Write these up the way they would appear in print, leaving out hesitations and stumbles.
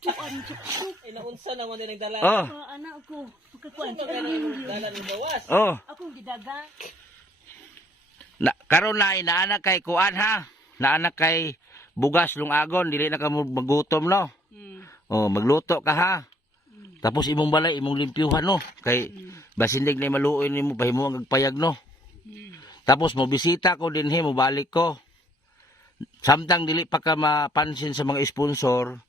Tuan suk. Inaunsa naman din nagdala. Oh. Anak ko. Pagkakuan Ano sa ka nang dala ng bawas? Oh. Akong gidaga. Karon na inaanak kay kuan ha. Naanak kay bugas lungagon, dili na ka magutom no. Oh, magluto ka ha. Tapos imong balay, imong limpyuhan no. Kay basindig na maluoy nimo pahimo ang agpayag no. Tapos mo bisita ko dinhi, mo balik ko. Samtang dili pa ka mapansin sa mga sponsor,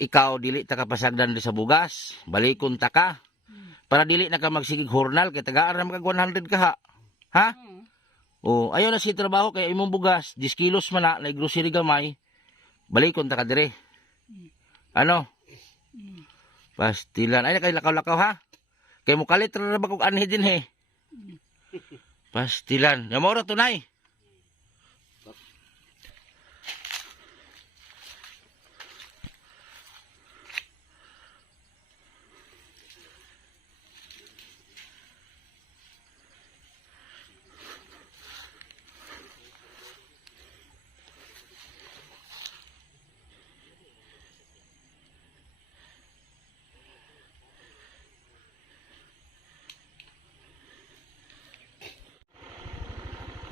ikaw dili ta ka pasagdan sa bugas, balikon ta ka. Para dili na ka magsigig hornal kay tagaan ra mag 100 ka ha. Ha? Oh, ayaw na si trabaho kay imong bugas, 10 kilos man na grocery gamay. Balikon ta ka dire. Ano? Pastilan. Ay, kay lakaw-lakaw ha? Kay mukalit na ba kung anhi din he? Pastilan. Yamora tunay.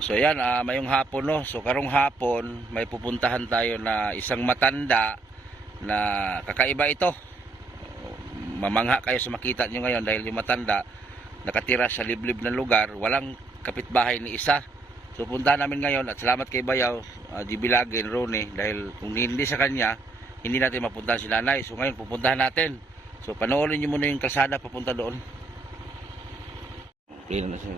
So yan, mayong hapon no. So karong hapon may pupuntahan tayo na isang matanda na kakaiba ito. Mamangha kayo sa makita nyo ngayon dahil yung matanda nakatira sa liblib na lugar, walang kapitbahay ni isa. So puntahan namin ngayon at salamat kay Bayaw, Dibilagin, Rone, dahil kung hindi sa kanya, hindi natin mapuntahan si nanay. So ngayon pupuntahan natin. So panoorin nyo muna yung kalsada papunta doon. Okay na siya.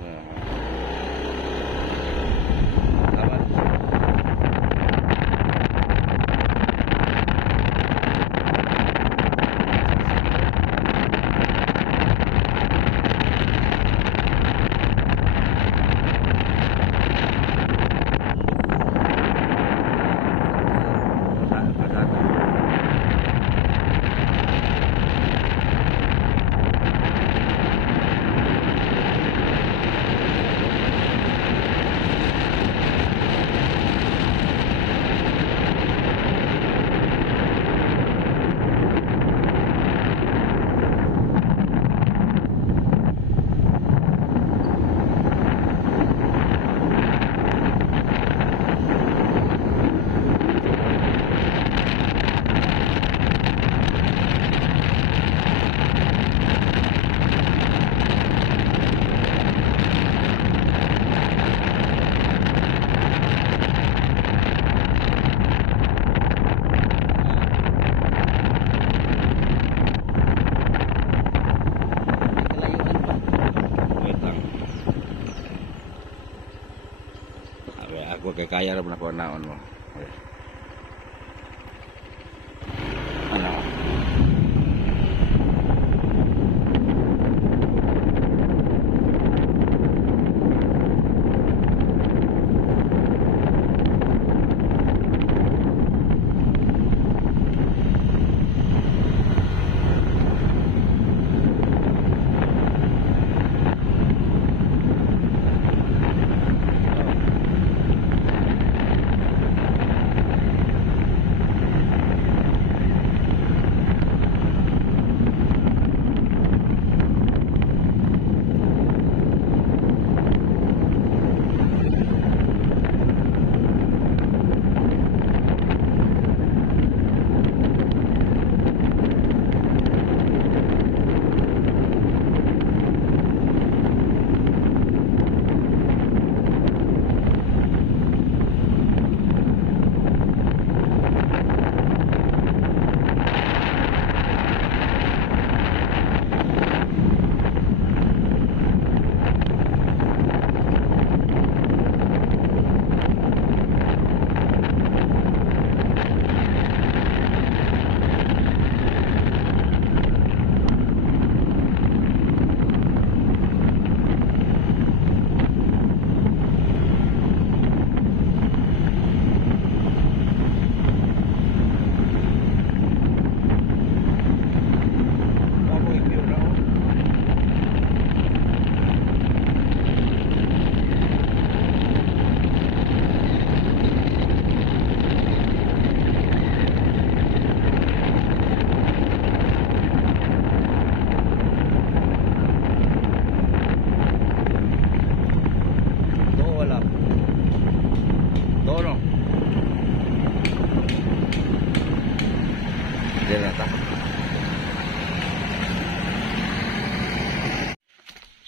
Ako kay kaya ra na ko naon mo. Ano? Diyan na ta.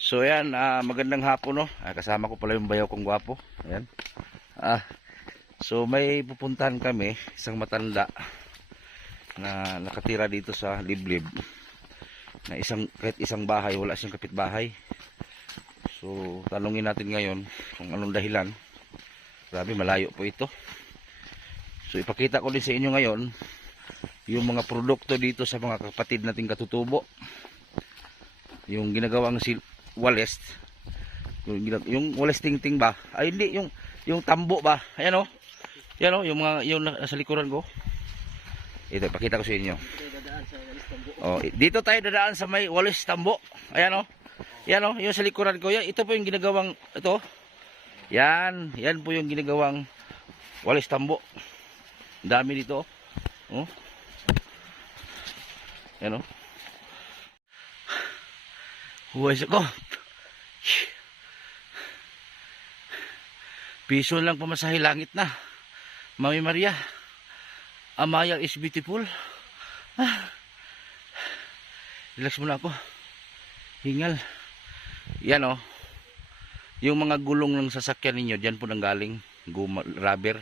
So yan, magandang hapon no. Kasama ko pala yung bayaw kong gwapo. Ayan. So may pupuntahan kami, isang matanda na nakatira dito sa liblib. Na kahit isang bahay, wala siyang kapitbahay. So tanungin natin ngayon kung anong dahilan. Grabe, malayo po ito. So ipakita ko din sa inyo ngayon yung mga produkto dito sa mga kapatid nating katutubo. Yung ginagawang walest, yung walest ting-ting ba? Ay hindi, yung tambo ba? Ayan o. Yan o, yung mga yung nasa likuran ko. Ito, pakita ko sa inyo. Oh, dito tayo dadaan sa may walest tambo. Ayan o. Yan o, yung sa likuran ko. Yan, ito po yung ginagawang, ito. Yan po yung ginagawang walest tambo. Ang dami dito. Oh. Yan o. Huwes ako. Piso lang pamasahe, langit na. Mami Maria, Amaya is beautiful. Relax muna ako. Hingal. Yan o. Yung mga gulong ng sasakyan ninyo, dyan po nanggaling. Rubber.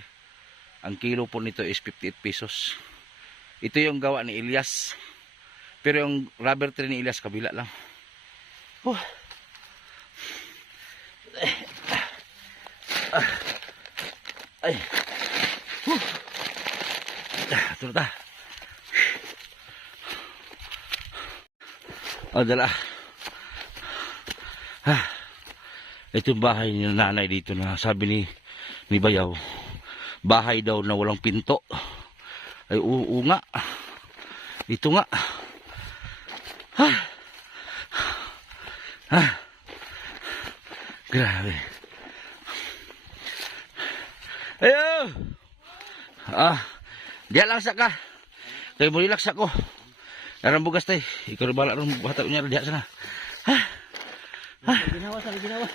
Ang kilo po nito is 58 pesos. Ito yung gawa ni Elias. Pero yung rubber tree ni Elias, kabila lang. Ay. Ito na ta. Dala. Ito yung bahay ni nanay dito na sabi ni Bayaw. Bahay daw na walang pinto. Ay, oo nga. Ito nga. Grabe. Ayo. Diyan lang sa ka. Kaya mo relax ako. Narambugas tayo. Ikaw rin bala rin. Bata niya diyan sana. Ginawa.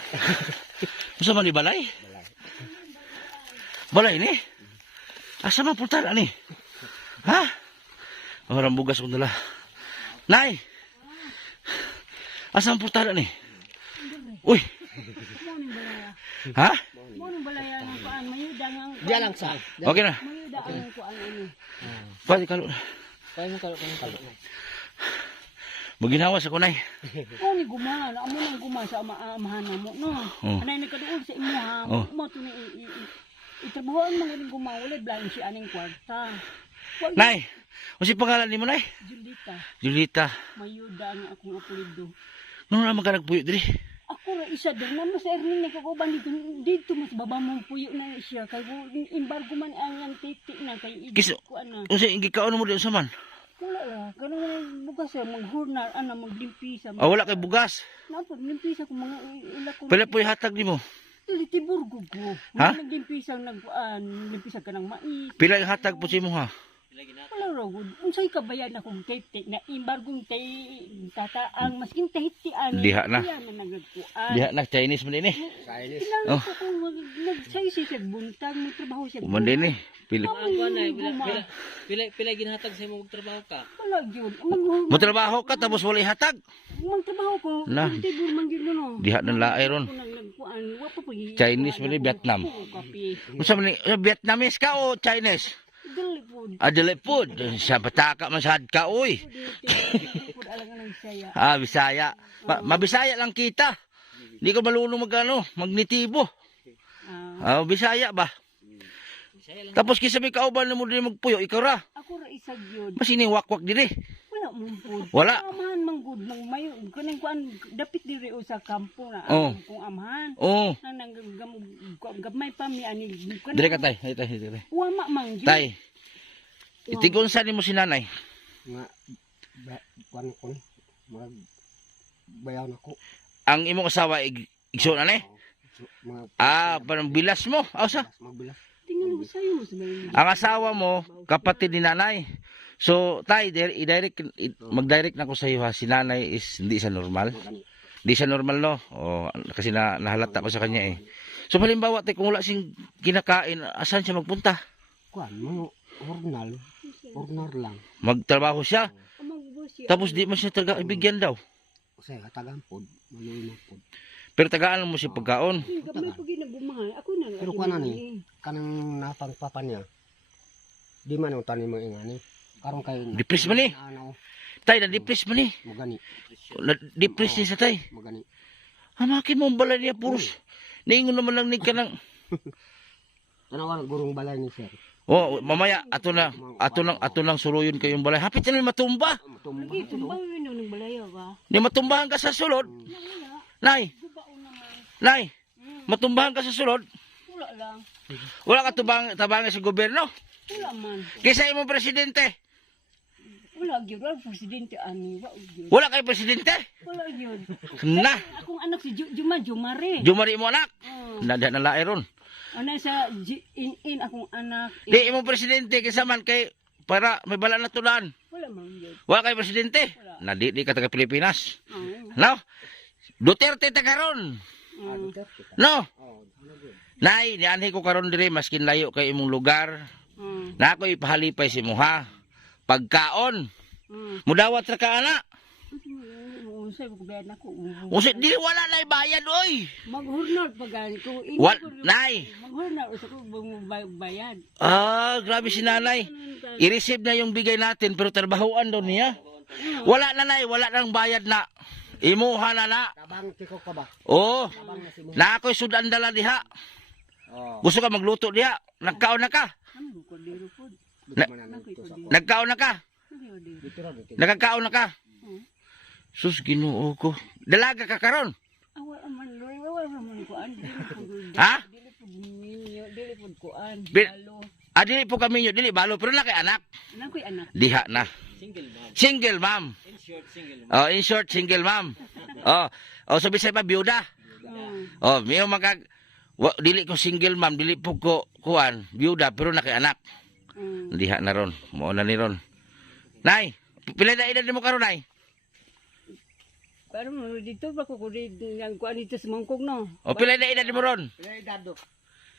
Masa man ni balay? Balay ni? Asa man punta ni? Narambugas ko nila. Nay! Asa man punta ni? Uy! Ha? Monong balaya ng kuan, mayuda ng Diyan lang sa. Okay na. mayuda ang kuan ano. Pwede kalo na. Kaya mo kalo. Maginawa sa kunay. Ni gumana, amo nang guma sa amahan mo no. Anay nagkaduol sa imo ha. Mo to ni itrabahoan mga ning guma wala blind si aning kwarta. Nay, o si pangalan ni mo, Nay? Julita, Julita. mayuda ang akong apelido. Nung naman ka nagpuyo diri? Ako ra isa din na mas Ernie nagkakuban dito mas baba mong puyo na siya kay embargo man ang titi na kay Kiso, ko ana. Unsa igi kaon mo di sa man? Wala la, kanang bugas sa maghurnal ana maglimpisa. Wala kay bugas. Napod limpisa ko mga ila ko. Pila po hatag nimo? Tiburgo ko. Ha? Naglimpisa limpisa ka ng mais. Pila yung hatag po si mo ha? Wala ra gud. Unsay kabayan akong titi na embargong tay tataang maskin tahiti ani. Diha na. Diha man nagkuan. Diha na Chinese man din eh. Kilala ko kung nagsaysi siya buntag may trabaho siya. Kuman din eh. Pili. Pila ginhatag sa imong trabaho ka. Wala gyud. Mo trabaho ka tapos wala hatag. Magtrabaho ko. Na. Tibur man gyud no. Diha nang laay ron. Nagkuan wa pa pag Chinese man ni Vietnam. Unsa man ni Vietnamese ka o Chinese? Dili po. Dili po. Sa pataka man sad ka oy. Pud alang ng saya. Bisaya. Mabisaya lang kita. Hindi ko malunong magnitibo. Bisaya ba? Tapos kisa may kauban na mo din magpuyo, ikaw ra. Ako ra isa gyud. Mas wakwak diri. Wala mo po. Wala. Amahan manggod nang may kanang kuan dapit diri sa kampo na kung amahan. Oo. Nang gamay pa mi ani. Dire ka tay. Tay. Wa ma mang gyud. Tay. Itigon sa nimo si nanay. Nga kuan ko mag bayaw nako. Ang imong asawa igsoon na ni? Parang bilas mo. Asa? Magbilas. Tingnan mo sayo mo sa mga. Ang asawa mo kapatid ni nanay. So, tay, mag-direct na ko sa iyo ha. Si nanay is hindi siya normal. Hindi siya normal no. Kasi nahalata ko sa kanya eh. So, halimbawa tay kung wala sing kinakain, asan siya magpunta? Kuan mo hornal. Ornor lang. Magtrabaho siya. Amang siya. Tapos di man siya talaga ibigyan daw. Kasi katagang pod, maluwi na pod. Pero tagaan mo siya pagkaon. Gamay pag ginagumahan. Ako na. Pero kuha na ni, kanang napangpapa niya, di man yung tanim mo ingani. Karon kay Depress man ni. Ano, Tay, na-depress man ni. magani, Na-depress ni sa tay. magani. Hamakin mo ang balay niya, puros. Naingon naman lang ni ka ng... Tanawan gurong balay ni sir. Oh, mamaya, ato lang suluyon kayong balay. Hapit na matumba. Tumba. Lagi, tumbang yun yung balayo ba? Ni matumbahan ka sa sulod. Wala. Nay, Gubaon naman. nay, matumbahan ka sa sulod. Wala lang. Wala ka tabangan sa gobyerno. Wala man. Kisa imong presidente. Wala yun. Wala presidente ani. Wala yun. Wala kay presidente. Wala yun. Na, Akong anak si Jumare. jumari mo anak. Oh. Nada na lae ron. Ano sa in akong anak. Di imong presidente kisa man kay para may bala na tulan. Wala man yun. Wala kay presidente. Wala. Na di ka taga Pilipinas. Oh. No? Duterte ta karon. Oh. No? Oh, ano gyud? Nay, nianhi ko karon diri maskin layo kay imong lugar. Oh. Na ako ipahalipay si muha. Pagkaon. Oh. Mudawat ra ka ana. Unsay ko bayad nako. Usi di wala na bayad oy. Maghurnal pagani ko. Nay. Maghurnal usa ko bayad. Ah, grabe si nanay. I-receive na yung bigay natin pero trabahoan daw niya. Wala na nay, wala nang bayad na. Imuha na na. Tabang tikok ka ba? Oo. Tabang na si mo. Na ako'y sudan dala diha. Oh, Gusto ka magluto diha? Nagkaon na ka? Ano ko diro po. dito man na dito sa ko. Nagkaon na ka? Dito ra dito. Nagkakaon na ka? Sus, Ginoo ko. Dalaga ka karon? Awal man loy, awal man kuan. Ha? Dili po minyo, dili po kuan. Bil- Halo. Ah, dili po kami nyo, dili balo, pero na kay anak. Nang ko'y anak. Diha na. Single mom. Single ma'am. In short, single mom. Oh, in short, single ma'am. Oh, sabi sa iba, byuda. Oh, miyo dili ko single ma'am, dili po ko kuan, byuda, pero na kay anak. Diha na ron, mo na ni ron. Nay, pila na edad mo karon nay? Pero mo dito ba ko dito yang kuan dito sa mangkog no. O pila na edad mo ron?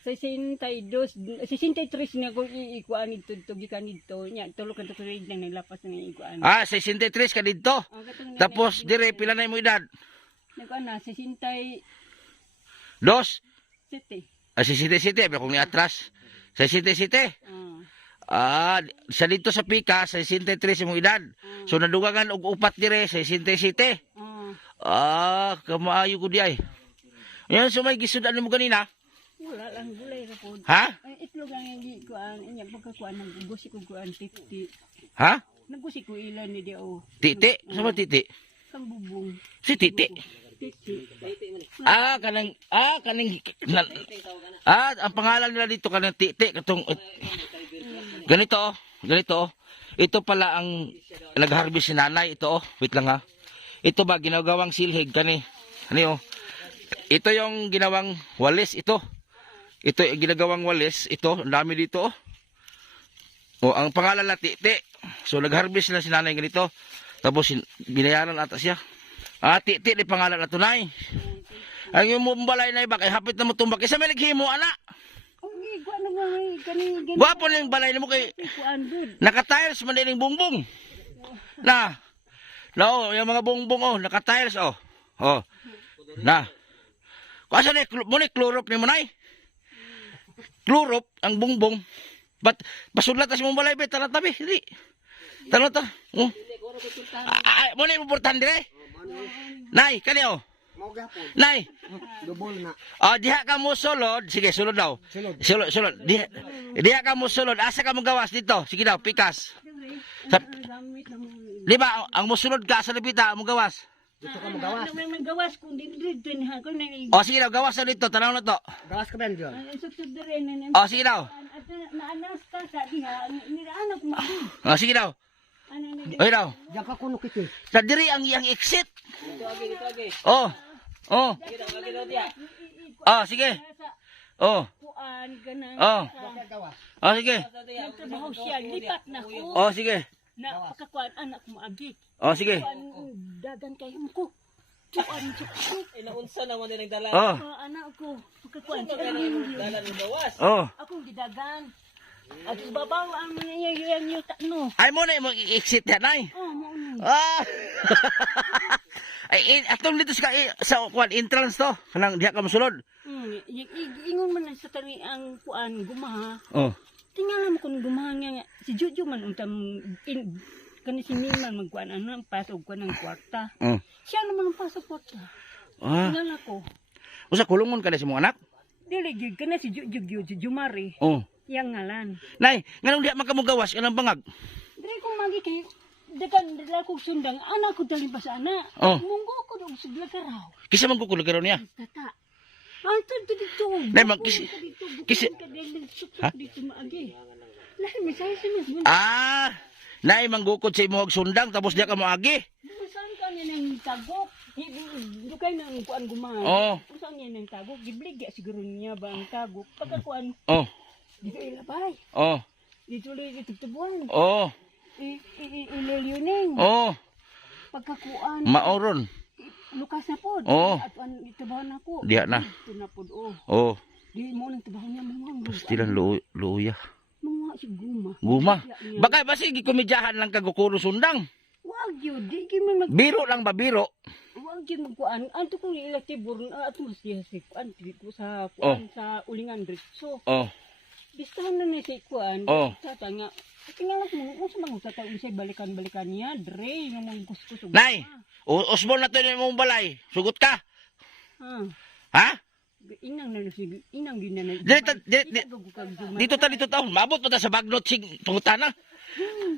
Sa 62, 63 na ko ikuan dito gikan dito nya tulo ka to rin nang nilapas na ikuan. Ah, 63 ka dito. Tapos dire pila na mo edad? Nagkuan na 67. Dos? Ah, 67, pero kung ni-atras. 67. Sa dito sa Pika, 63 imong edad. So nadugangan og upat dire, 67. Kamaayo ko di ay. Yan, so may gisudan mo kanina? Wala lang gulay ra po. Ha? Ay itlog lang yung kuan inya pagkakuan nang gusi ko kuan 50. Ha? Nagusi ko ilan ni dio. Titi? Sama titi? Kang bubong. Si titi? Titi. Kanang, ang pangalan nila dito, kanang titi, katong, ganito. Ito pala ang nag-harvest si nanay, ito wait lang ha. Ito ba, ginagawang silhig, kani, ito yung ginawang walis, ito yung ginagawang walis, ito, ang dami dito, ang pangalan na titi. So, nag-harvest na si nanay ganito, tapos binayaran ata siya. Titi, di pangalan na tunay. Ang yung mumbalay na iba, kay hapit na mo tumbak. Isa may naghimo, anak. Kuan na nga kani Gwapo na yung balay na mo kay kuan dud. naka-tiles man din yung bungbong. Yung mga bungbong, naka-tiles, Na. Kasa na, muna klorop ni mo na Klorop, ang bungbong. Ba't, pasudlat na si mong balay, tala tabi, hindi. Tala ta. Muna yung importante dire. Nay, kanyo. Mao gyapon. Nay. Double na. Diha ka mo sulod. Sige, sulod daw. Sulod. Sulod. Diha ka mo sulod. Asa ka mo gawas dito? Sige daw, pikas. Di ba, ang musunod ka sa libita, mo gawas. Dito ka magawas. May gawas kung dito ha ko na. Sige daw, gawas na dito. Tanaw na to. Gawas ka ben diyon. Suksod dire na. Sige daw. Naanas ka sa diha niraanak mo. Sige daw. Ano na Oy daw. Diyan ka kuno kiti. Sa diri ang iyang exit. Dito agi. Sige. Kuan kana. Gawas. Sige. Nagtrabaho siya lipat na ko. Sige. Na pagkakuan anak mo agi. Sige. Kuan dagan kayo ko. Kuan chuk. Naunsa naman din ang dala. Anak ko pagkakuan siya. Dala ng bawas. Akong gidagan. At babaw ang yung yuta no. Ay mo na imong i-exit yan ay. Oh, mo no. Ah. Ay atong dito sa kuan entrance to. Kanang diha ka mosulod. Ingon man lang sa tani ang kuan gumaha. Oh. Tingala mo kung gumaha nga si Jojo man untam kani si Mingman magkuan ano pasok ko ng kwarta. Siya naman ang pasok kwarta. Tingala ko. Usa kulungon ka na sa mong anak? Dili gyud kana si Jojo Mari. Oh. Yang ngalan. Nay, nganong diha man ka mo gawas kanang bangag? Dili ko magi kay dagan dala ko sundang anak ko dali pa sa ana. Oh. Munggo ko dog sugla karaw. Kisa man kukulo karon niya. Tata. Ay dito. Nay, kisi Ha? Dito maagi. Lahi may sa sinis. Ah, nay manggukod sa imong sundang tapos diha ka mo agi. Saan ka niya nang tagok? Hindi kayo nang kuan gumawa. Oh. Saan niya nang tagok? Gibligya siguro niya ba ang tagok? Pagkakuan, Oh. dito ilabay. Oh. Dito ulit tutubuan. Oh. Ilelyuning. Oh. Pagkakuan. Maoron. Lukas na po. Oh. At itabahan ako. Diha na. Ito na po. Oh. Di mo nang tabahan niya mga. Pastilan luya. Mga si guma. Guma. Baka basi gikomedyahan lang kagukuro sundang. Wag yun. Di kayo Biro lang ba biro? Wag yun magkuan. Anto kong ilatibor. Ato mas diya si kuan. Dito sa kuan sa ulingan dito. Oh. Bistahan na ni si kuan. Oh. Sa tanga. Tingnan mo sa mga tataw sa balikan-balikan niya. Dre, yung mga kuskus. Nay, usbon na to ni mong balay. Sugot ka. Ha? Inang na sige, inang ginanay. Dito ta. Maabot pa ta sa bagnot sig pangutana.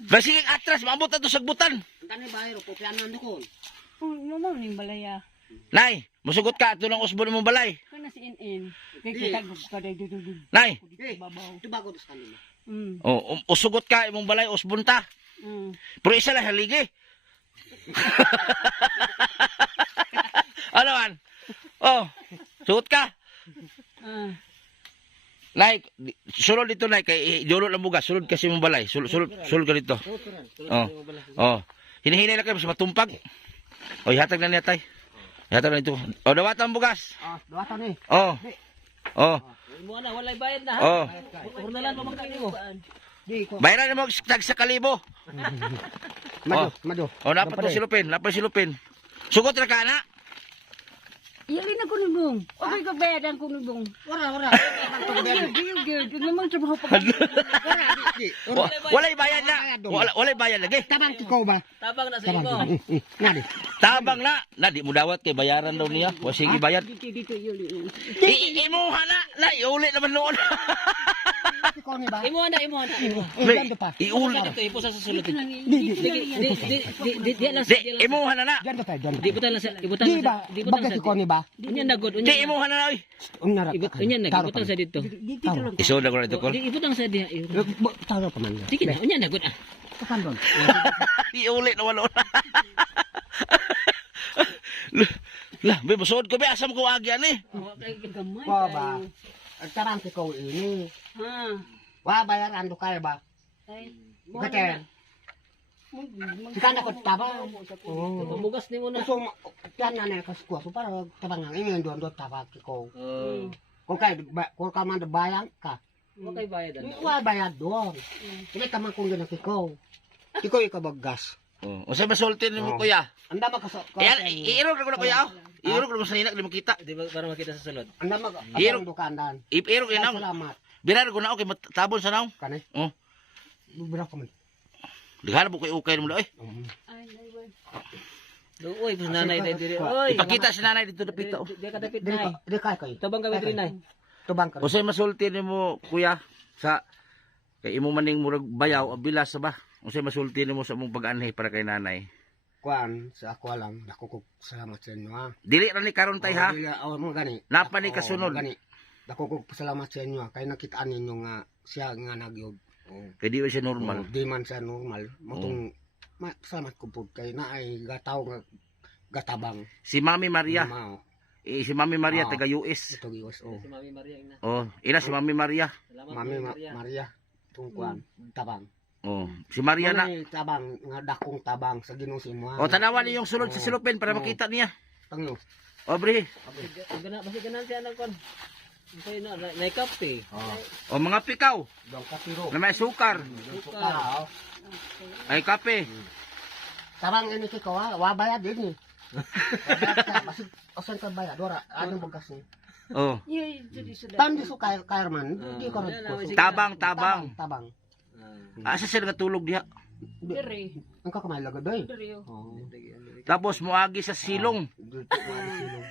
Basi atras maabot ta to sa butan. Tani bayro po pianan ko. Naman ning balaya. Nay, musugot ka ato ng usbon mong balay. Kana si NN. Kay kita ka dito. Nay. Babaw. Ito bago dos kanina. Oh, usugot ka imong balay usbon ta. Pero isa lang haligi. Ano man? Oh, sugot ka. Nay, sulod dito nay kay dulo lang bugas, sulod kasi mong balay. Sulod ka dito. Oh. Oh. Hinihinay lang kayo sa matumpag. Oh, ihatag na niya tay. Ihatag na ito. Oh, dawatan bugas. Dawatan eh. Oh. Oh. Mo na walay bayad na ha. Oh. Ornalan pa man kayo. Bayaran mo tag sa kalibo. Mado. Oh, napad silupin, Sugot ra ka na. Iyali na ko nubong. Okay ko bayadan ko nubong. Wala. Gil. Naman trabaho pa. Walay bayad na. Walay bayad lagi. Tabang ko ba? Tabang na sa imo. Ngadi. Tabang na. Na di mo dawat kay bayaran daw niya. O sige bayad. Dito yuli. Imuha na. Iuli naman noon. Ko ni ba? Imo na. Gando pa. Iuli. Dito ipo sa sulod. Di Di na Di, imuha na na. Gando pa. Di butan lang sa ibutan Di ba? Bakit ko ni ba? Unya nagod Di, imuha na na. Unyara. Unya nagibutang sa dito. Dito lang. Isoda ko na ito, Kol. Di ibutang sa diha. Taro pa man. Sige na, unya nagod ah. Kapan doon? Iuli naman noon. Lah, may busod ko. May asam ko agyan eh. Gamay. Wa ba? Tarang ko ini. Ha. Wa bayaran do kay ba? Ay. Kate. Sikana ko tabang. Pamugas nimo na. So, yan na na kaskuha. So, para tabang ang ingin doon tabang ko. Kung ka man bayang ka. Wa kay bayad. Wa bayad doon. Hindi ka man kung ganang kiko. Kiko ikabagas. O sa basultin mo kuya. Anda makaso. Yan, iirog ko na kuya. Iirog ko sa hinak, di mo kita. Di ba para makita sa sulod? Anda mag Hiro. ang dukandan. Iirog yun ako. Salamat. Birar ko na ako kay tabon sa naong. Kani. Oh. Bubira ka man. Lighanap ko kay ukay mo eh. Uy, pus nanay dai dire. Oy. Ipakita si nanay dito dapit oh. Di ka dapit Dili nay. ka, dili kay. Tabang kami dire nay. Tubang ka. O sa masultin mo kuya sa kay imo maning murag bayaw abilas ba. O sa masultin mo sa mong pag-anhi para kay nanay. Kuan sa ako lang dako ko salamat sa inyo ha. Dili ra ni karon tay ha. Mo gani. Napa ni kasunod. Gani. Dako ko salamat sa inyo kay nakitaan ninyo nga siya nga nagyod. Kay di siya normal. Di man siya normal. Motong salamat ko pud kay naay gataw nga gatabang. Si Mami Maria. Mao. Si Mami Maria taga US. Ito giwas oh. Si Mami Maria ina. Oh, ina si Mami Maria. Salamat Mami Maria. Maria. Tungkuan tabang. Oh, si Maria na. Manay tabang nga dakong tabang sa Ginoo si mo. O tanawan niyo yung sulod sa silupin para makita niya. Tangyo. O bre. Gana basi ganan siya nang kon. Kaya na kape. O mga pikaw Dong katiro. na may sukar. Suka, oh. Ay kape. Tabang ini kiko wa bayad din ni. Bayad ka, basig osan ka bayad ora anong bugas ni. Oh, Iya, jadi sudah. Tan di suka kairman, di ko tabang. tabang. Asa sila natulog diha. Dere. Ang ka kamay lagad doy. Dere. Oh. Tapos muagi sa silong. Dito wa silong.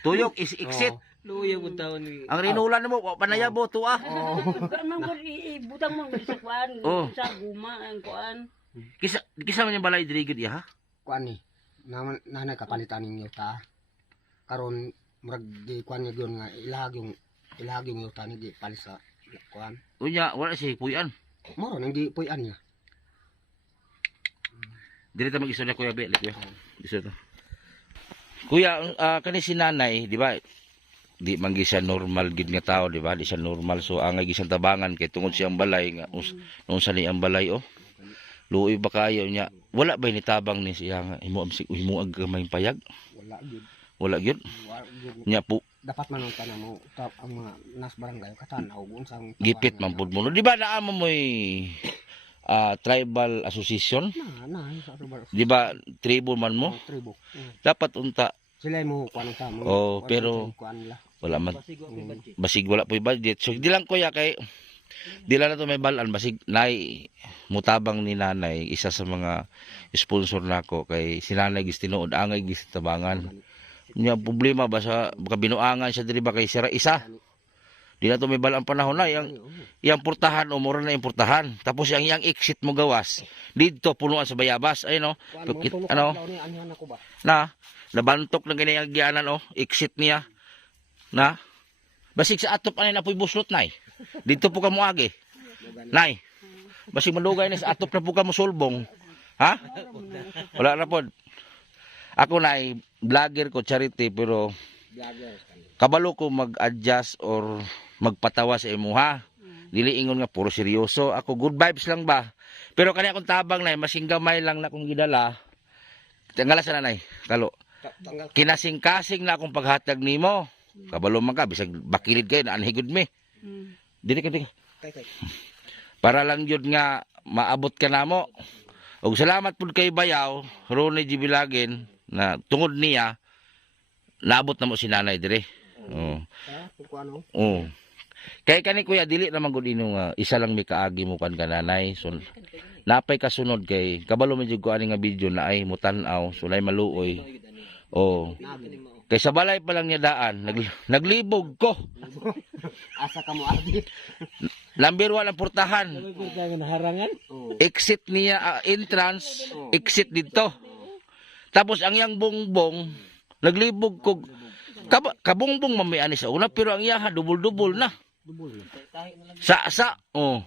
Tuyok is exit. Luya po taon ni. Ang rinulan mo, wa panayabo to ah. Kanang mo ibutang mo sa kuan, Oh. sa guma ang kuan. Kisa man yung balay diri gud ya ha. Kuan ni. Nanay kapalitan ninyo ta. Karon murag di kuan niya gyud nga ilahag yung yuta ni di palis sa kuan. Unya, wala siya puyan. Moro nang di puyan niya. Dili ta mag-istorya kuya Be, kuya. Iso to. Kuya, kani si nanay, di ba? Di man gi siya normal gid nga tao, di ba? Di siya normal, so angay gi siyang tabangan kay tungod siyang balay nga nung sa ni ang balay oh. Luoy ba kayo niya? Wala ba ni tabang ni siya nga imo ag gamay payag? Wala gyud. Wala gyud. Wala gyud. Nya po Dapat man ang tanan mo ang mga nas barangay katanaw unsang gipit man pud mo. Di ba naa mo moy tribal association? na sa rubar. Di ba tribo man mo? Tribo. Dapat unta. Sila mo kuan ta mo. Oh, pero kuan la. wala man. Pasigo ang budget. Basig wala po budget. So di lang kuya kay di lang na to may balan basig nay mutabang ni nanay isa sa mga sponsor nako kay si nanay gis tinuod angay gis tabangan. Nya problema ba sa kabinuangan siya diri ba kay sira isa. Di na to may balang panahon na yang purtahan o mura na yung purtahan. Tapos yang exit mo gawas didto punuan sa bayabas ay no. Ano na nabantok na ganyan ang gianan oh exit niya na basig sa atop anay na po'y buslot nay. Dito po ka mo agi. Nay. Basig malugay na sa atop na po ka mo sulbong. Ha? Wala na po. Ako nay vlogger ko charity pero kabalo ko mag-adjust or magpatawa sa imo ha. Dili ingon nga puro seryoso. Ako good vibes lang ba. Pero kani akong tabang nay masing gamay lang na akong gidala. Tangala sa nanay. Kalo. Kinasing-kasing na akong paghatag nimo. Kabalo man ka bisag bakilid kayo na anhigod mi. Dili ka. Para lang yun nga maabot ka namo. Og salamat pud kay Bayaw, Ronnie Gibilagin na tungod niya naabot na mo si nanay dire. Oh. Oh. Kay kani kuya dili naman gud ino nga isa lang mi kaagi mo kan kananay. So napay kasunod kay kabalo medyo ko ani nga video na ay mutan-aw sulay maluoy. Oh. Kay sa balay pa lang niya daan, naglibog ko. Asa ka mo agi. Number 1 ang purtahan. Harangan. Exit niya, entrance, exit dito. Tapos ang yang bongbong, naglibog ko. Kabongbong mamiani sa una, pero ang iyaha, dubol-dubol na. Sa, oh.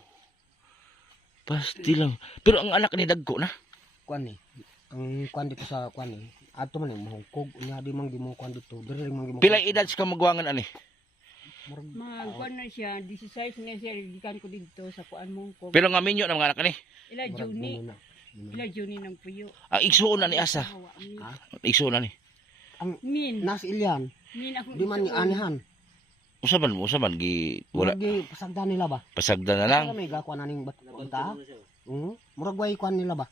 Pasti lang. Pero ang anak ni dagko na. Kuan ni. Ang kuan dito sa kuan ni. Ato man mahungkog unya di mang gimo kuan dito. Diri mang gimo. Pilay edad ka magwangan ani? Magkuan na siya, 16 na siya, gikan ko dito sa kuan mong ko. Pero nga minyo na mga anak ani. Ila Juni ng puyo. Ang igsuon na ni asa. Igsuon na ni. Min. Nas ilyan. Min ako. Di man ni anihan. Usaban gi wala Di pasagdan nila ba? pasagda na lang. May gakuan aning bata. Murag way kuan nila ba?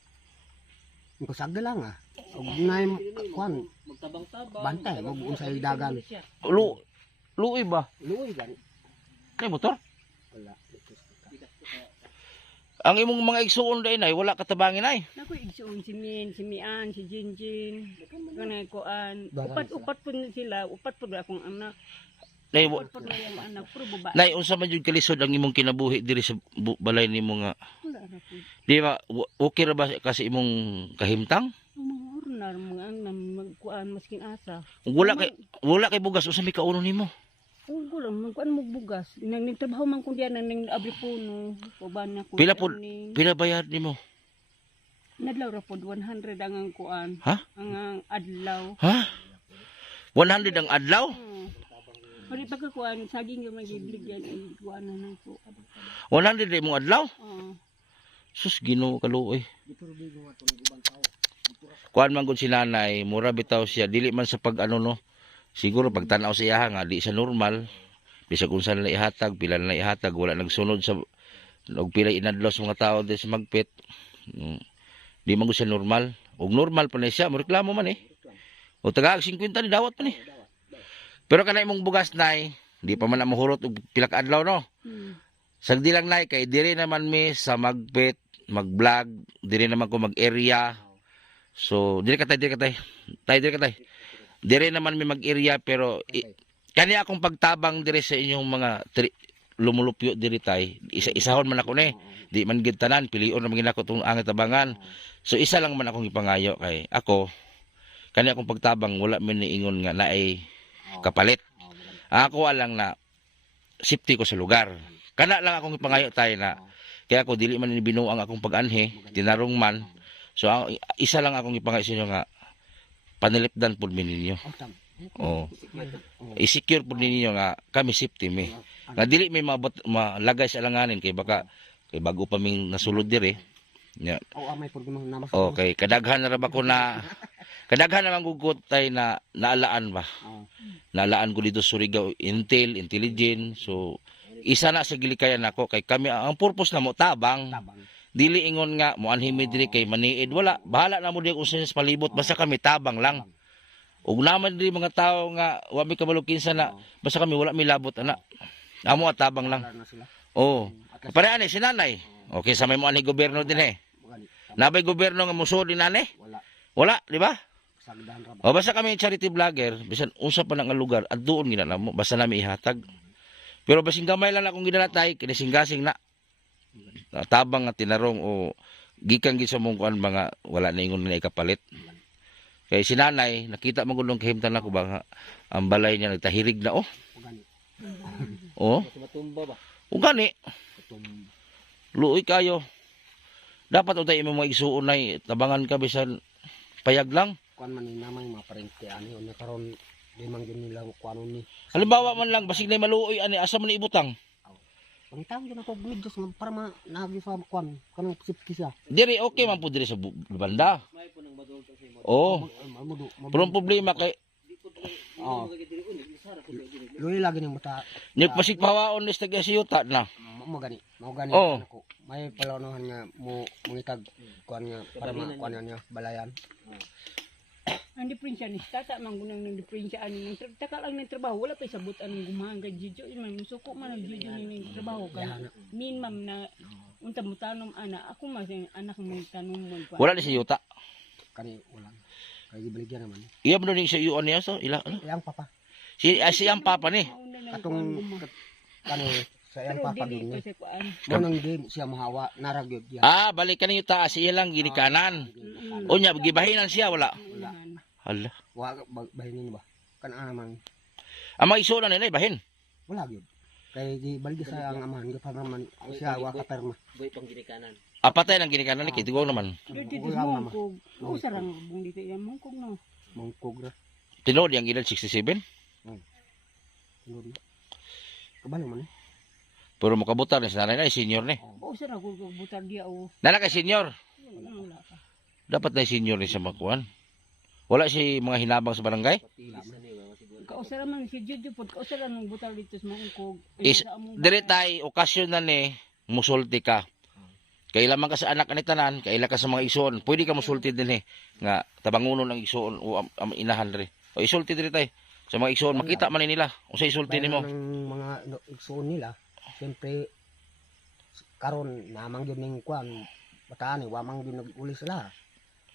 Pasagda lang ah. Og nay kuan Magtabang-tabang. bantay mo unsay dagan. Luoy ba? Luoy gan. Kay motor? Wala. Ang imong mga igsuon day nay wala katabangin ay. Naku igsuon si Min, si Mian, si Jinjin. Kanay kuan. Upat po sila, upat po akong anak. Nay Upat po na yung anak, puro babae. nay unsa man jud kalisod ang imong kinabuhi diri sa balay nimo nga. Wala na po. Di ba okay ra ba kasi imong kahimtang? Ang mga ornar, mga anak, magkuan, maskin asa. Wala kay bugas usa mi kauno nimo. Kung ko lang, magkuan mo bugas. Nagtrabaho man kung diyan, nang abri puno. Kuban na ko. Pila bayad nimo? Nadlaw ra po, 100 ang kuan. Ha? Ang adlaw. Ha? 100 ang adlaw? Pari pagkakuan, saging yung magibigyan, kuan na nang ko. 100 day mo adlaw? Oo. Sus Ginoo kaluoy. Kuan man gud si nanay, mura bitaw siya dili man sa pag ano no. Siguro pag tan-aw siya nga di siya normal. bisag unsa na ihatag, pila na ihatag, wala nagsunod sa og pila inadlaw sa mga tao di sa magpit. Di man siya normal. Og normal pa na siya, mo reklamo man eh. O tagaag 50 ni dawat pa ni. Pero kanay mong bugas nay, di pa man na mahurot og pila ka adlaw no. Sagdi lang nay kay diri naman mi sa magpit, mag-vlog, diri naman ko mag-area. So diri ka tay. Diri naman mi mag-area pero kani akong pagtabang diri sa inyong mga lumulupyo diri tay. Isahon man ako ni. Di man gid tanan pilion ra man ako tong angit tabangan. So isa lang man akong ipangayo kay ako kani akong pagtabang wala man niingon nga naay kapalit. Ako alang na safety ko sa lugar. Kana lang akong ipangayo tay na kaya ako dili man ni binuang akong pag-anhi, tinarong man. So isa lang akong ipangayo sa inyo nga panilipdan pud mi ninyo. Oh. I-secure pud ninyo nga kami safety mi. Nga dili may malagay sa alanganin kay baka kay bago pa ming nasulod diri. Nya. Amay pud namas. Okay, kadaghan na ra ba ko na kadaghan naman gugot tay na naalaan ba. Naalaan ko dito sa Surigao Intel, Intelligence. So isa na sa gilikayan nako kay kami ang purpose na mo tabang. Dili ingon nga mo anhimi diri kay maniid wala bahala na mo di kung sa palibot basta kami tabang lang. Ug naman diri mga tao nga wa mi kabalukinsa na basta kami wala mi labot ana. Amo tabang lang. Oh. Pare ani si nanay. Okay sa may mo ani gobyerno din eh. Nabay gobyerno nga musud din ani? Wala, di ba? O basta kami charity vlogger, bisan unsa pa nga lugar adtuon gina mo basta nami ihatag. Pero basing gamay lang akong gidalatay kinisinggasing na. Tabang nga tinarong o gikan gid sa mong kuan mga wala na ingon na ikapalit. Kay si nanay nakita man gulong kahimtan ako ba ang balay niya nagtahirig na oh. Oh. Matumba ba? Ugani. Luoy kayo. Dapat utay imong mga igsuon nay tabangan ka bisan payag lang. Kuan man ni namay mga parente ani unya karon di man gyud nila kuanon ni. Halimbawa man lang basig nay maluoy ani asa man ibutang. Pangitawag gyud ako videos nga para nagi sa kuan kanang safety siya. Diri okay man po diri sa banda. Oh. Pero ang problema kay Luoy lagi ning mata. nya pasig pawaon ni tag siyuta na. Mo gani Oh. ako. May palanohan nga mo mungitag kuan nga para kuan niya balayan. Ang diferensya ni tata man gunang ng diferensya ani ng taka lang ng trabaho wala pa sabot anong gumahan kay Jijo man musuko man ang Jijo ni ng trabaho kay min ma'am na unta mo tanom ana ako mas anak mo tanom mo pa Wala ni siyuta. Kani ulang. Kay gibaligyan naman. Iya man ni sa iyo niya so ila. Yang papa. Si ang papa ni. Atong kani sa yang papa din ni. kasi kuan Mo nang game siya mahawa naragyod diya. Ah, balik kanyo taas iya lang ginikanan. Unya gibahinan siya wala. Hala. Wa bahinin ba? Kan naman Ang mga isunan nila bahin. wala gyud. Kay gibaligyan sa ang amahan gyud para man siya wa ka perma. Boy pang ginikanan. Apatay ng ginikanan ni kay tigong naman. dito mo ko usarang bung dito yan mo ko no Mangkog ra. Tinod yang edad 67. Tinod na. Kabalo man eh. Pero makabutar ni sa nanay na senior ni. usarang ko butar dia o Nana kay senior. wala pa Dapat na senior ni sa makuan. Wala si mga hinabang sa barangay. kausara man si Jojo pod kausara nang butar dito sa mangkog Is dire tay okasyon na ni musulti ka. Kaila man ka sa anak ni tanan, kaila ka sa mga igsoon, pwede ka musulti din eh nga tabangunon ang igsoon o ang inahan dire. O isulti dire tay sa mga igsoon makita man nila unsa isulti nimo. Ng mga igsoon nila, siyempre karon namang gyud ning kuan bataan wa mang gyud nag-uli sila.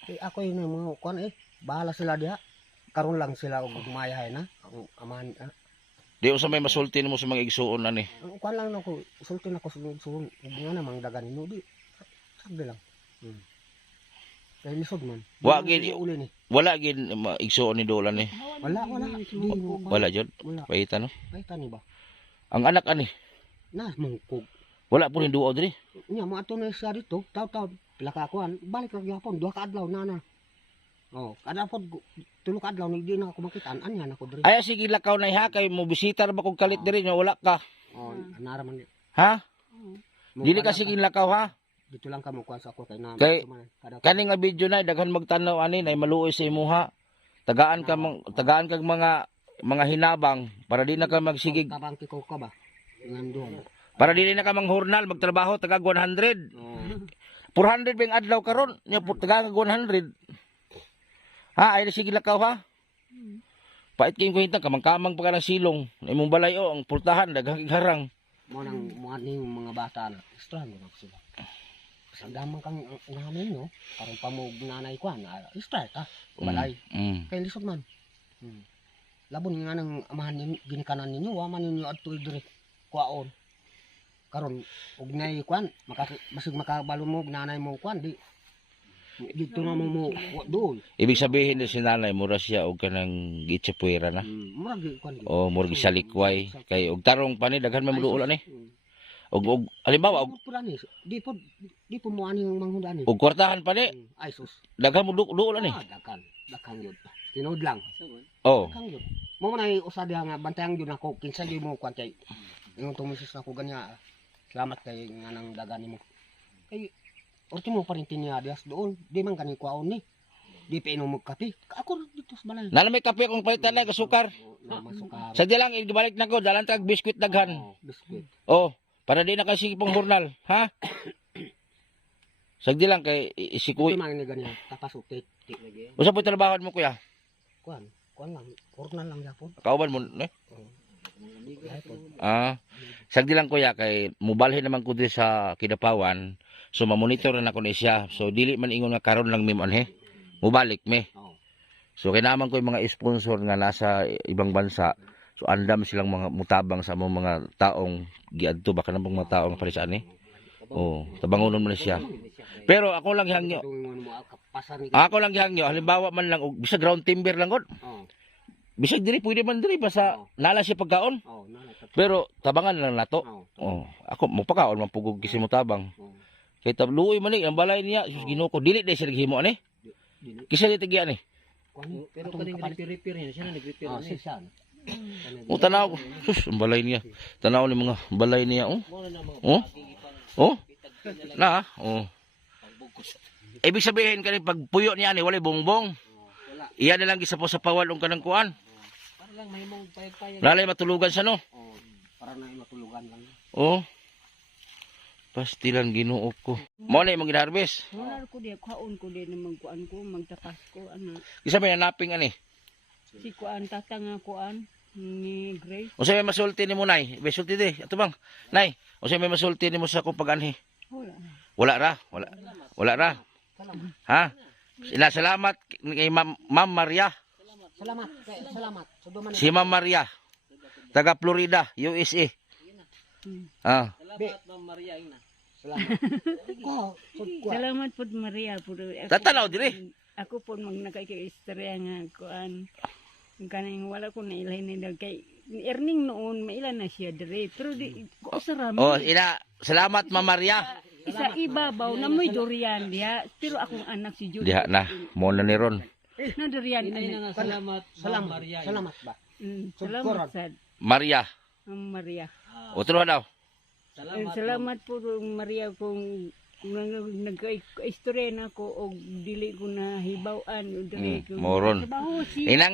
Ako yun mga kuan bahala sila diha. Karon lang sila og gumayahay na ang amahan. Di unsa may masulti nimo sa mga igsoon ani. Ang kuan lang nako, sulti nako sa igsoon. Nga namang dagan no di. Sabi lang. Kay lisod man. Wa gid uli ni. wala gid igsoon ni dolan ni. Wala. Di mo. Wala jud. Wala. Paita no. Ay tani ba? Ang anak ani Na mangkog. wala po rin duo diri. Nya mo ato na siya dito, taw pila ka kuan, balik ra gyapon, duha ka adlaw na. Oh, kada pod tulo ka adlaw di na ako makitaan anya na ko diri. Ay sige lakaw na iha kay mo bisita ra ba kog kalit diri nya wala ka. Oh, anara man. Ha? Mo Dili ka kada sige lakaw ha. dito lang ka mo kuan sa ako kay na. Kay- kada Kani nga video na daghan magtanaw ani nay maluoy sa imuha. Tagaan kag mga mga hinabang para di na ka magsigig, Tabangki ko ka ba? Nandun. para di na ka manghurnal magtrabaho taga 100. Oh. 400 bang adlaw karon, nya taga 100. Ha, ay sige lakaw ha. Pait kayong kuhinta kamang-kamang pa ka ng silong. Imong balay o ang pultahan daghang harang. Mo nang mga bata na. Strand na sila. Sa damang kang namin no. Karon pa mo nanay ko na. Strand ta. Balay. Kay lisod man. Labon nga nang amahan ni ginikanan ninyo, wa man ninyo adto dire kuaon. Karon ug nay kwan, basig makabalo mo nanay mo kwan di. Dito na mo doon. Ibig sabihin ni si nanay mura siya og kanang gitsapuera na. Murag kwan. O mura gisalikway kay og tarong pa ni daghan man muduol ani. Og halimbawa og Di po mo ani manghudani. og kwartahan pa ni Ay sus. daghan muduol ani. Dakan yun. Tinood lang. Oh. Dakan yun. Mo man ay usa diha nga bantayang yun ako kinsa di mo kwan kay. Ingon tong misis nako ganya. Salamat kay nga nang dagan nimo. Kay orti mo pa rin tiniadias doon. Di man kani kwaon ni. Di pa inom mo kape. Ako dito sa balay. Nala may kape kung palitan na kasukar. Masukar. Sa di lang ibalik na ko dalan tag biskwit daghan. Biskuit. Oh, para di na kasi pang hurnal, ha? Sagdi lang kay si Ito kuy. man ni ganyan. Tapas utit. Usa po trabaho mo kuya? Kwan lang. Kornal lang yapon. Kauban mo, eh? Ah, sagdi lang kuya kay mubalhin naman ko di sa Kidapawan. So mamonitor na ko ni siya. So dili man ingon nga karon lang mi he. Mubalik me. Oo. So kinaman ko yung mga sponsor nga nasa ibang bansa. So andam silang mga mutabang sa among mga taong giadto baka nang mga taong parisaan eh. Oh, tabangonon mo na siya. Pero ako lang hangyo. Ako lang hangyo halimbawa man lang og bisag ground timber lang gud. Oo. Bisag diri pwede man diri basta nala siya pagkaon. Oo, nanay. Pero tabangan lang nato. Oo. Oh, ako mo pagkaon man pugog kisi mo tabang. Oo. Kay tabluoy man ni ang balay niya, sus Ginoo ko dili day siya naghimo ani. Kisa di tigian ni. Pero kaning repair niya, siya na nag-repair Oh, ni. siya. O tanaw ko, sus ang balay niya. Tanaw ni mga balay niya oh. Mo na mga Oh? Oh? Na, oh. Ibig sabihin kani pag puyo niya ni walay bongbong. Iya na lang gisapo sa pawal ung kanang kuan. para lang mahimong payag-payag. Lalay matulugan sa no. Oh, para na matulugan lang. Oh. Pastilan Ginoo ko. Mo na imong ginharvest. Wala ko di kuan ko di namang kuan ko magtapas ko ana. Isa may nanaping ani. Si kuan tata nga kuan ni Grace. Unsa may masulti nimo nay? May sulti di. Ato bang? Nay, unsa may masulti nimo sa akong pag-anhi? Wala. Wala ra. Wala ra. Ha? Salamat kay Ma'am Maria. Salamat. Salamat. Sudo man. Si Ma'am Maria. Taga Florida, USA. Ah. Salamat Ma'am Maria ina. Salamat. Oh, Salamat po Maria po. Tatanaw diri. Ako po mag nakakistorya nga kuan. Kanang wala ko na ilay na kay earning noon mailan na siya dire pero di ko sarami. Oh, ina, salamat Ma'am Maria. Isa ibabaw na may durian diha pero akong anak si Judy. Diha na, mo na ni ron. Na durian Ina ana. nga salamat Ma'am Salamat. Maria. Salamat ba? Salamat sad Maria. Ang Maria. Otro daw. Salamat. Salamat po Maria kung nag-istorya na ko og dili ko na hibaw-an o dili ko. Moron. Trabaho si Ina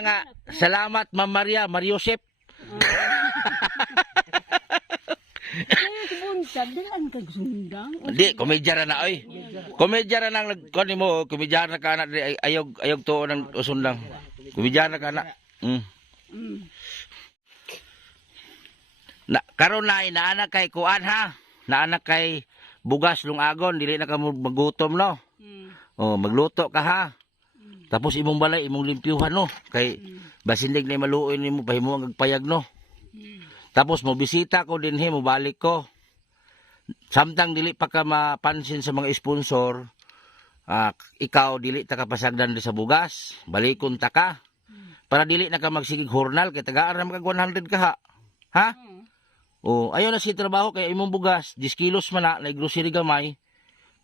nga, salamat Ma'am Maria, Mariosep. Bunsag dalan kag sundang. Di, komedya ra na oy. Komedya ra nang nagkon nimo, komedya ra ka na ayog tuon ng usundang. Komedya ra ka na. Na karon na inaanak kay kuan ha. Naanak kay bugas lungagon, dili na ka magutom no. Oh, magluto ka ha. Tapos imong balay, imong limpyuhan no. Kay basindig na maluoy nimo pahimo ang payag no. Tapos mo bisita ko dinhi, mo balik ko. Samtang dili pa ka mapansin sa mga sponsor, ikaw dili ta ka pasagdan sa bugas, balikon ta ka. Para dili na ka magsigig hurnal kay tagaan ra mag 100 ka ha. Ha? Oh, ayo na si trabaho kay imong bugas, 10 kilos man na grocery gamay.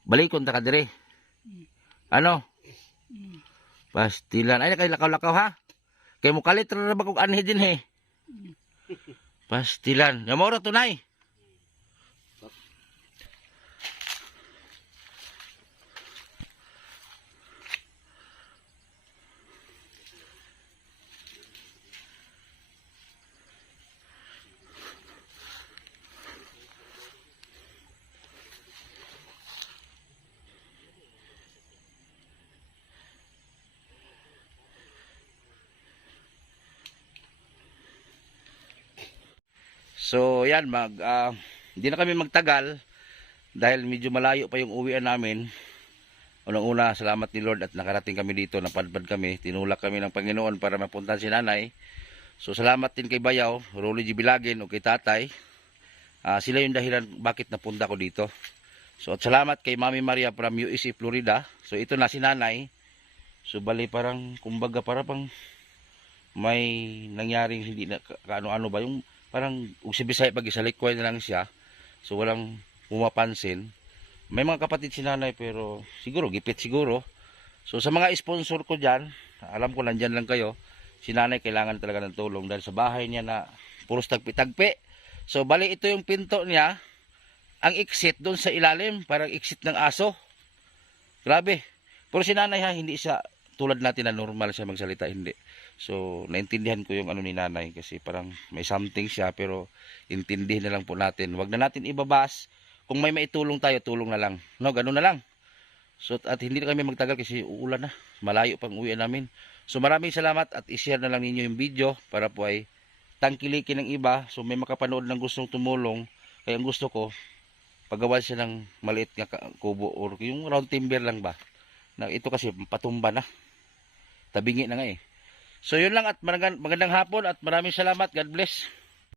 Balikon ta ka dire. Ano? Pastilan ay kay lakaw-lakaw ha. Kay mo kalit ra ba kog anhi din he. Pastilan. Ya mo ra tunay. So yan, hindi na kami magtagal dahil medyo malayo pa yung uwian namin. Unang-una, salamat ni Lord at nakarating kami dito, napadpad kami, tinulak kami ng Panginoon para mapuntahan si nanay. So salamat din kay Bayaw, Rolly G. Bilagin o kay tatay. Sila yung dahilan bakit napunta ko dito. So at salamat kay Mami Maria from USC, Florida. So ito na si nanay. So bali parang, kumbaga parang may nangyaring hindi na kaano-ano ba, yung parang si Bisaya pag isalikway na lang siya. So walang pumapansin. May mga kapatid si nanay pero siguro gipit siguro. So sa mga sponsor ko dyan, alam ko nandyan lang kayo, si nanay kailangan talaga ng tulong dahil sa bahay niya na puros tagpi-tagpi. So bali ito yung pinto niya, ang exit doon sa ilalim, parang exit ng aso. Grabe. Pero si nanay ha, hindi siya tulad natin na normal siya magsalita, hindi. So naintindihan ko yung ano ni nanay kasi parang may something siya pero intindihin na lang po natin. Wag na natin ibabas. Kung may maitulong tayo, tulong na lang. No, ganun na lang. So, at hindi na kami magtagal kasi uulan na. Malayo pang uwi namin. So, maraming salamat at i-share na lang ninyo yung video para po ay tangkilikin ng iba. So, may makapanood ng gustong tumulong. Kaya ang gusto ko, pagawa siya ng maliit nga kubo or yung round timber lang ba. Na ito kasi patumba na. Tabingi na nga eh. So, yun lang at magandang hapon at maraming salamat. God bless.